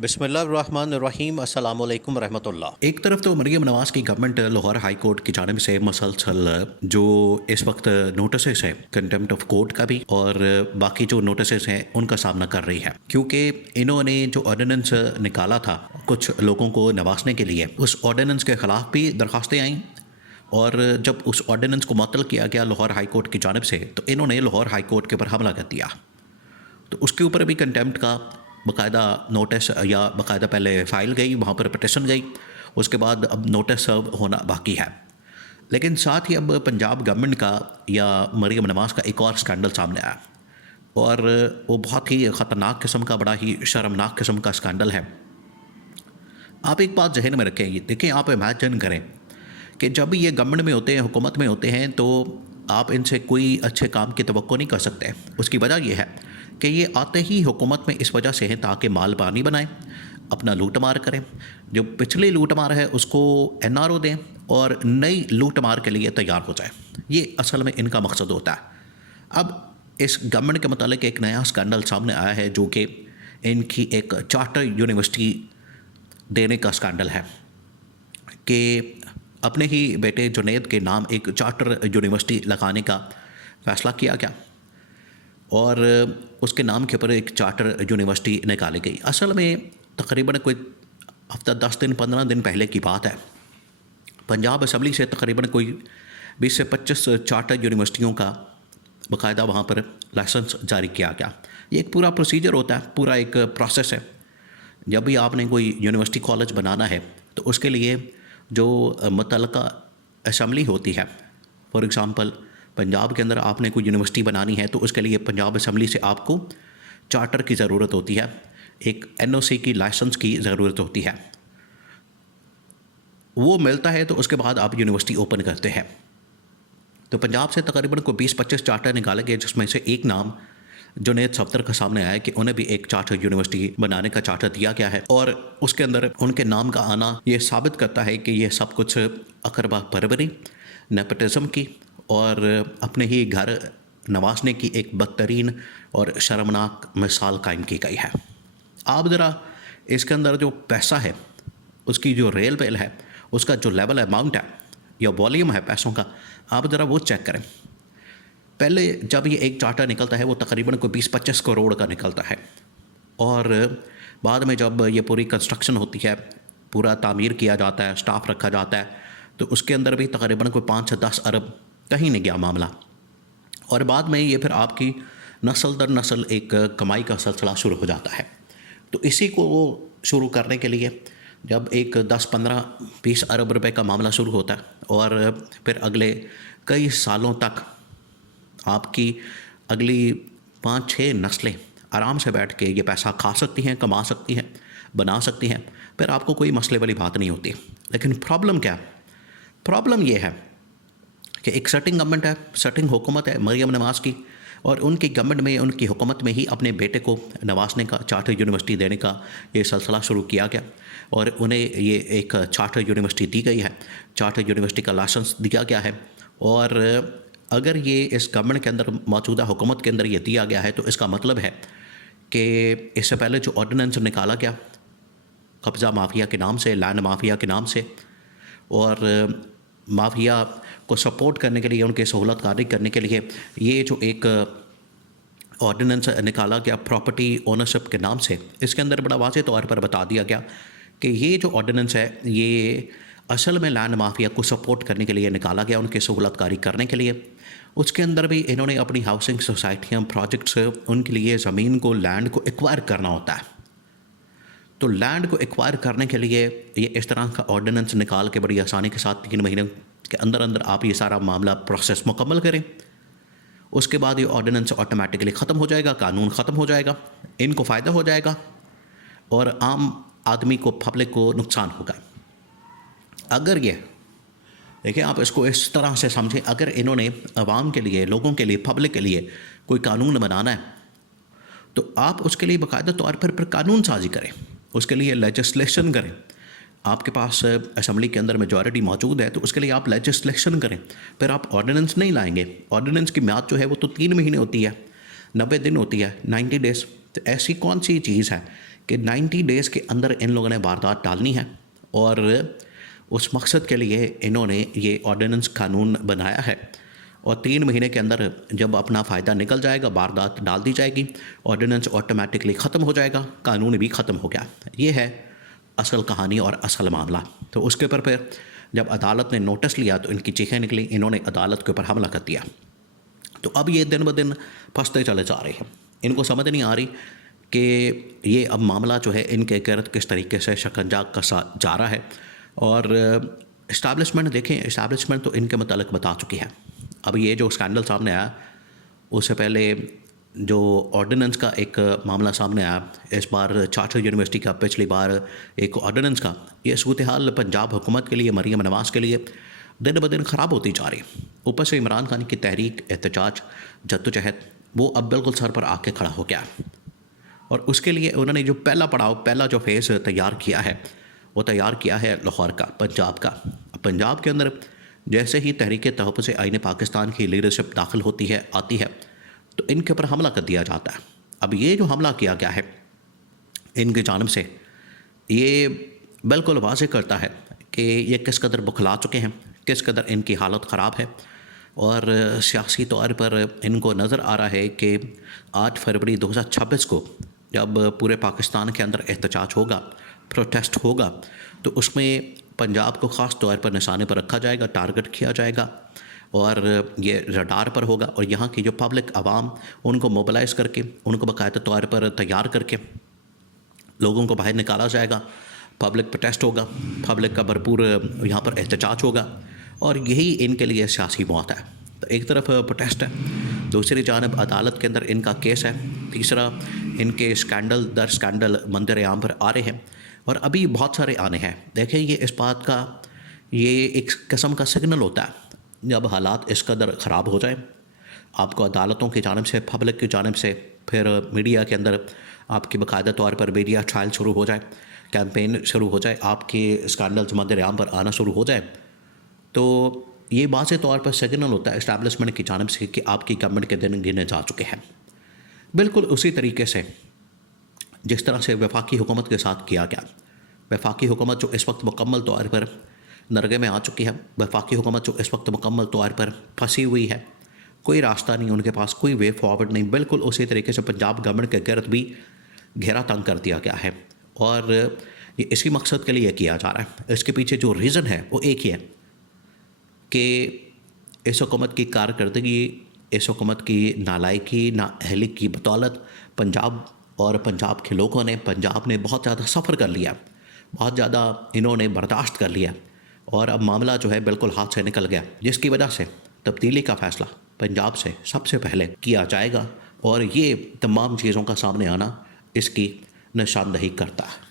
बिस्मिल्लाहिर्रहमानिर्रहीम अस्सलाम वालेकुम रहमतुल्लाह। एक तरफ तो मरीम नवाज़ की गवर्नमेंट लाहौर हाई कोर्ट की जानिब से मसलसल जो इस वक्त नोटिस है कंटेम्प्ट ऑफ कोर्ट का भी और बाकी जो नोटिस हैं उनका सामना कर रही है, क्योंकि इन्होंने जो ऑर्डिनेंस निकाला था कुछ लोगों को नवाजने के लिए, उस ऑर्डिनेंस के ख़िलाफ़ भी दरख्वास्तें आईं और जब उस ऑर्डिनेंस को मुअत्तल किया गया लाहौर हाई कोर्ट की जानिब से तो इन्होंने लाहौर हाई कोर्ट के ऊपर हमला कर दिया। तो उसके ऊपर भी कंटेम्प्ट का बाकायदा नोटिस या बाकायदा पहले फ़ाइल गई, वहाँ पर पिटिशन गई, उसके बाद अब नोटिस सर्व होना बाकी है। लेकिन साथ ही अब पंजाब गवर्नमेंट का या मरीम नवाज़ का एक और स्कैंडल सामने आया और वो बहुत ही ख़तरनाक किस्म का, बड़ा ही शर्मनाक किस्म का स्कैंडल है। आप एक बात जहन में रखें, देखिए आप इमेजिन करें कि जब ये गवर्नमेंट में होते हैं, हुकूमत में होते हैं, तो आप इनसे कोई अच्छे काम की तवक्को नहीं कर सकते। उसकी वजह यह है कि ये आते ही हुकूमत में इस वजह से हैं ताकि माल पानी बनाएं, अपना लूट मार करें, जो पिछली लूट मार है उसको एनआरओ दें और नई लूट मार के लिए तैयार हो जाए। ये असल में इनका मकसद होता है। अब इस गवर्नमेंट के मतलब एक नया स्कैंडल सामने आया है जो कि इनकी एक चार्टर यूनिवर्सिटी देने का स्कैंडल है कि अपने ही बेटे जुनैद के नाम एक चार्टर यूनिवर्सिटी लगाने का फ़ैसला किया गया और उसके नाम के ऊपर एक चार्टर यूनिवर्सिटी निकाली गई। असल में तकरीबन कोई हफ्ता 10 दिन 15 दिन पहले की बात है। पंजाब असम्बली से तकरीबन कोई 20 से 25 चार्टर यूनिवर्सिटियों का बाकायदा वहाँ पर लाइसेंस जारी किया गया। ये एक पूरा प्रोसीजर होता है, पूरा एक प्रोसेस है। जब भी आपने कोई यूनिवर्सिटी कॉलेज बनाना है तो उसके लिए जो मुतल्लका असम्बली होती है, फॉर एग्ज़ाम्पल पंजाब के अंदर आपने कोई यूनिवर्सिटी बनानी है तो उसके लिए पंजाब असम्बली से आपको चार्टर की ज़रूरत होती है, एक एनओसी की लाइसेंस की ज़रूरत होती है। वो मिलता है तो उसके बाद आप यूनिवर्सिटी ओपन करते हैं। तो पंजाब से तकरीबन कोई 20-25 चार्टर निकाले गए, जिसमें से एक नाम जुनैद सफ्दर का सामने आया कि उन्हें भी एक चार्टर यूनिवर्सिटी बनाने का चार्टर दिया गया है और उसके अंदर उनके नाम का आना ये साबित करता है कि ये सब कुछ अकरबा परवरी, नेपोटिज्म की और अपने ही घर नवाजने की एक बदतरीन और शर्मनाक मिसाल कायम की गई है। आप ज़रा इसके अंदर जो पैसा है, उसकी जो रेल वेल है, उसका जो लेवल अमाउंट है या वॉल्यूम है पैसों का, आप ज़रा वो चेक करें। पहले जब ये एक चार्टर निकलता है वो तकरीबन कोई 20-25 करोड़ का निकलता है और बाद में जब ये पूरी कंस्ट्रक्शन होती है, पूरा तामीर किया जाता है, स्टाफ रखा जाता है, तो उसके अंदर भी तकरीबन कोई 5 से 10 अरब कहीं नहीं गया मामला। और बाद में ये फिर आपकी नस्ल दर नस्ल एक कमाई का सिलसिला शुरू हो जाता है। तो इसी को शुरू करने के लिए जब एक 10-15-20 अरब रुपए का मामला शुरू होता है और फिर अगले कई सालों तक आपकी अगली 5-6 नस्लें आराम से बैठ के ये पैसा खा सकती हैं, कमा सकती हैं, बना सकती हैं, फिर आपको कोई मसले वाली बात नहीं होती। लेकिन प्रॉब्लम क्या है? प्रॉब्लम ये है कि एक सेटिंग गवर्नमेंट है, सेटिंग हुकूमत है मरीम नवाज़ की, और उनकी गवर्नमेंट में, उनकी हुकूमत में ही अपने बेटे को नवाजने का, चार्टर यूनिवर्सिटी देने का ये सिलसिला शुरू किया गया और उन्हें ये एक चार्टर यूनिवर्सिटी दी गई है, चार्टर यूनिवर्सिटी का लाइसेंस दिया गया है। और अगर ये इस गवर्नमेंट के अंदर, मौजूदा हुकूमत के अंदर ये दिया गया है तो इसका मतलब है कि इससे पहले जो ऑर्डिनेंस निकाला गया कब्ज़ा माफिया के नाम से, लैंड माफिया के नाम से, और माफिया को सपोर्ट करने के लिए, उनके सहूलतकारी करने के लिए ये जो एक ऑर्डिनेंस निकाला गया प्रॉपर्टी ओनरशिप के नाम से, इसके अंदर बड़ा वाज़ेह तौर पर बता दिया गया कि ये जो ऑर्डिनेंस है ये असल में लैंड माफिया को सपोर्ट करने के लिए निकाला गया, उनके सहूलतकारी करने के लिए। उसके अंदर भी इन्होंने अपनी हाउसिंग सोसाइटियाँ, प्रोजेक्ट्स, उनके लिए ज़मीन को, लैंड को एक्वायर करना होता है। तो लैंड को एक्वायर करने के लिए ये इस तरह का ऑर्डिनेंस निकाल के बड़ी आसानी के साथ 3 महीने के अंदर अंदर आप ये सारा मामला प्रोसेस मुकम्मल करें, उसके बाद ये ऑर्डिनेंस ऑटोमेटिकली ख़त्म हो जाएगा, कानून ख़त्म हो जाएगा, इनको फ़ायदा हो जाएगा और आम आदमी को, पब्लिक को नुकसान होगा। अगर ये देखिए, आप इसको इस तरह से समझें, अगर इन्होंने आवाम के लिए, लोगों के लिए, पब्लिक के लिए कोई कानून बनाना है तो आप उसके लिए बाकायदा तौर पर कानून साजी करें, उसके लिए लेजिस्लेशन करें। आपके पास असम्बली के अंदर मेजॉरिटी मौजूद है तो उसके लिए आप लेजिस्लेशन करें, फिर आप ऑर्डिनेंस नहीं लाएंगे। ऑर्डिनेंस की म्याद जो है वो तो 3 महीने होती है, 90 दिन होती है, 90 डेज़। तो ऐसी कौन सी चीज़ है कि 90 डेज़ के अंदर इन लोगों ने वारदात डालनी है और उस मकसद के लिए इन्होंने ये ऑर्डिनेंस कानून बनाया है और 3 महीने के अंदर जब अपना फ़ायदा निकल जाएगा वारदात डाल दी जाएगी, ऑर्डिनेंस ऑटोमेटिकली ख़त्म हो जाएगा, कानून भी ख़त्म हो गया। ये है असल कहानी और असल मामला। तो उसके ऊपर फिर जब अदालत ने नोटिस लिया तो इनकी चीखें निकली, इन्होंने अदालत के ऊपर हमला कर दिया। तो अब ये दिन ब दिन फंसते चले जा रहे हैं। इनको समझ नहीं आ रही कि ये अब मामला जो है इनके गिरद किस तरीके से शिकंजा कसा जा रहा है। और इस्टेब्लिशमेंट देखें, इस्टेब्लिशमेंट तो इनके मुतालिक बता चुकी है। अब ये जो स्कैंडल सामने आया उससे पहले जो ऑर्डिनेंस का एक मामला सामने आया, इस बार चार्टर्ड यूनिवर्सिटी का, पिछली बार एक ऑर्डिनेंस का, ये सूरत हाल पंजाब हुकूमत के लिए, मरीम नवाज़ के लिए दिन ब दिन ख़राब होती जा रही। ऊपर से इमरान खान की तहरीक, एहतजाज, जद्दोजहद वो अब बिल्कुल सर पर आके खड़ा हो गया और उसके लिए उन्होंने जो पहला पड़ाव, पहला जो फेज़ तैयार किया है वो तैयार किया है लाहौर का, पंजाब का। पंजाब के अंदर जैसे ही तहरीक तहफ़्फ़ुज़ आईन पाकिस्तान की लीडरशिप दाखिल होती है, आती है, तो इनके ऊपर हमला कर दिया जाता है। अब ये जो हमला किया गया है इनकी जानिब से, ये बिल्कुल वाज़ेह करता है कि ये किस कदर बुखला चुके हैं, किस कदर इनकी हालत ख़राब है। और सियासी तौर पर इनको नज़र आ रहा है कि 8 फरवरी 2026 को जब पूरे पाकिस्तान के अंदर एहतजाज होगा, प्रोटेस्ट होगा, तो उसमें पंजाब को ख़ास तौर पर निशाने पर रखा जाएगा, टारगेट किया जाएगा और ये रडार पर होगा। और यहाँ की जो पब्लिक आवाम, उनको मोबिलाइज़ करके, उनको बाकायदा तौर पर तैयार करके लोगों को बाहर निकाला जाएगा। पब्लिक प्रोटेस्ट होगा, पब्लिक का भरपूर यहाँ पर एहतजाज होगा और यही इनके लिए सियासी मौत है। तो एक तरफ प्रोटेस्ट है, दूसरी जानब अदालत के अंदर इनका केस है, तीसरा इनके स्कैंडल दर स्कैंडल मंजर आम पर आ रहे हैं और अभी बहुत सारे आने हैं। देखें, ये इस बात का, ये एक किस्म का सिग्नल होता है जब हालात इस कदर ख़राब हो जाए, आपको अदालतों की जानिब से, पब्लिक की जानिब से, फिर मीडिया के अंदर आपकी बाकायदा तौर पर मीडिया ट्रायल शुरू हो जाए, कैंपेन शुरू हो जाए, आपके स्कैंडल्स मंजर आम पर आना शुरू हो जाए, तो ये वाज़ेह तौर पर सिग्नल होता है इस्टेब्लिशमेंट की जानिब से कि आपकी गवर्नमेंट के दिन गिने जा चुके हैं। बिल्कुल उसी तरीके से जिस तरह से वफाकी हुकूमत के साथ किया गया, वफाकी हुकूमत जो इस वक्त मुकम्मल तौर पर नरगे में आ चुकी है, वफाकी हुकूमत जो इस वक्त मुकम्मल तौर पर फंसी हुई है, कोई रास्ता नहीं उनके पास, कोई वे फॉरवर्ड नहीं। बिल्कुल उसी तरीके से पंजाब गवर्नमेंट के गिरद भी घेरा तंग कर दिया गया है और ये इसी मकसद के लिए किया जा रहा है। इसके पीछे जो रीज़न है वो एक ही है कि इस हुकूमत की कारकर्दगी, इस हुकूमत की नालायकी, नाअहली की बदौलत पंजाब और पंजाब के लोगों ने, पंजाब ने बहुत ज़्यादा सफ़र कर लिया, बहुत ज़्यादा इन्होंने बर्दाश्त कर लिया और अब मामला जो है बिल्कुल हाथ से निकल गया, जिसकी वजह से तब्दीली का फ़ैसला पंजाब से सबसे पहले किया जाएगा और ये तमाम चीज़ों का सामने आना इसकी निशानदही करता है।